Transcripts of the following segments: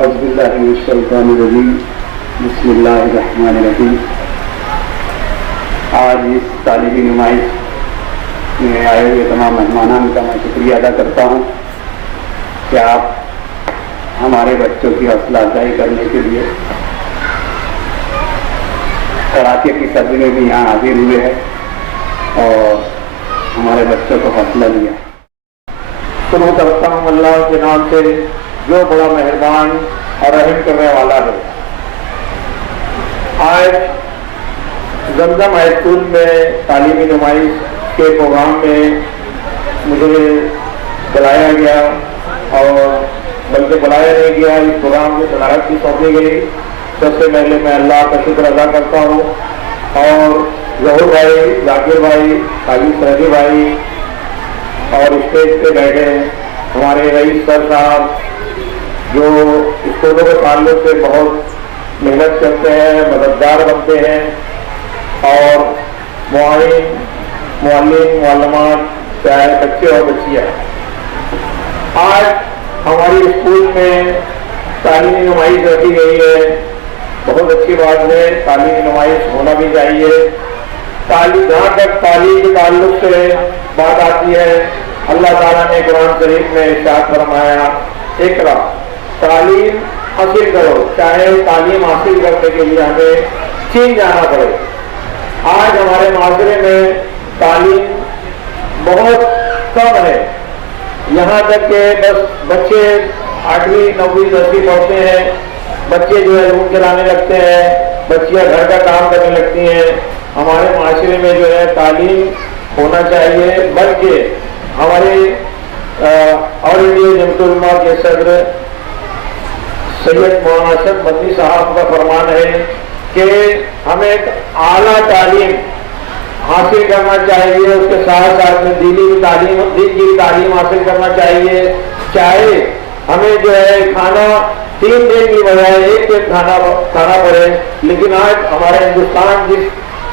اعوذ باللہ من الشیطان الرجیم بسم اللہ الرحمن الرحیم۔ آج اس تعلیمی نمائش میں آئے ہوئے تمام مہمانان کا میں شکریہ ادا کرتا ہوں کہ آپ ہمارے بچوں کی حوصلہ افزائی کرنے کے لیے کراچی کی سردی میں بھی یہاں حاضر ہوئے ہیں اور ہمارے بچوں کو حوصلہ دیا۔ شروع کرتا ہوں اللہ کے نام سے جو بڑا مہربان اور رحم کرنے والا ہے۔ آج زمزم ہائی اسکول میں تعلیمی نمائش کے پروگرام میں مجھے بلایا گیا اور بلکہ بلایا نہیں گیا، اس پروگرام کی صدارت کی سونپی گئی۔ سب سے پہلے میں اللہ کا شکر ادا کرتا ہوں اور ظہور بھائی، ذاکر بھائی، حاجی سعدی بھائی اور اسٹیج پہ بیٹھے ہمارے رئیس سر صاحب جو اسکولوں کے تعلق سے بہت محنت کرتے ہیں، مددگار بنتے ہیں اور معاون، معلم، معلمات، چاہے بچے اور بچیاں۔ آج ہماری اسکول میں تعلیمی نمائش رکھی گئی ہے، بہت اچھی بات ہے، تعلیمی نمائش ہونا بھی چاہیے۔ جہاں تک تعلیم کے تعلق سے بات آتی ہے، اللہ تعالیٰ نے قرآن شریف میں ارشاد فرمایا اقرا، تعلیم حاصل کرو، چاہے تعلیم حاصل کرنے کے لیے ہمیں چین جانا پڑے۔ آج ہمارے معاشرے میں تعلیم بہت کم ہے، یہاں تک کہ بس بچے 8ویں 9ویں 10ویں پڑھتے ہیں، بچے جو ہے روم چلانے لگتے ہیں، بچیاں گھر کا کام کرنے لگتی ہیں۔ ہمارے معاشرے میں جو ہے تعلیم ہونا چاہیے، بلکہ ہمارے آل انڈیا جمعیت العلماء کے صدر سید مولانا ارشد مدنی صاحب کا فرمان ہے کہ ہمیں اعلیٰ تعلیم حاصل کرنا چاہیے، اس کے ساتھ ساتھ میں دین کی تعلیم حاصل کرنا چاہیے۔ چاہے ہمیں جو ہے کھانا 3 دن کی بجائے 1 دن کھانا پڑے، لیکن آج ہمارا ہندوستان جس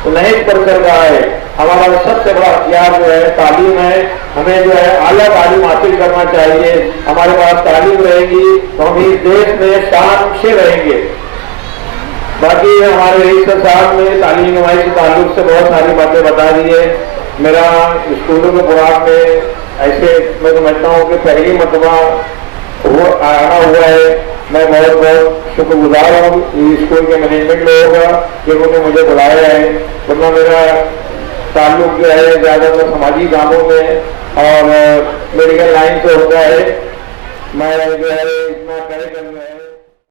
نہج پر چل رہا ہے، ہمارا سب سے بڑا ہتھیار جو ہے تعلیم ہے۔ ہمیں جو ہے اعلیٰ تعلیم حاصل کرنا چاہیے۔ ہمارے پاس تعلیم رہے گی تو ہم اس دیش میں شان سے رہیں گے۔ باقی ہمارے رئیس صاحب نے تعلیمی نمائش کے تعلق سے بہت ساری باتیں بتا دی ہے۔ میرا اسکولوں کے پروگرام میں ایسے میں سمجھتا ہوں کہ پہلی مرتبہ آنا ہوا ہے۔ میں بہت بہت شکر گزار ہوں اسکول کے مینجمنٹ لوگوں کا کہ انہوں نے مجھے بلایا ہے، ورنہ میرا تعلق جو ہے زیادہ تر سماجی کاموں میں اور میڈیکل لائن سے ہوتا ہے۔ میں جو ہے اتنا طے کر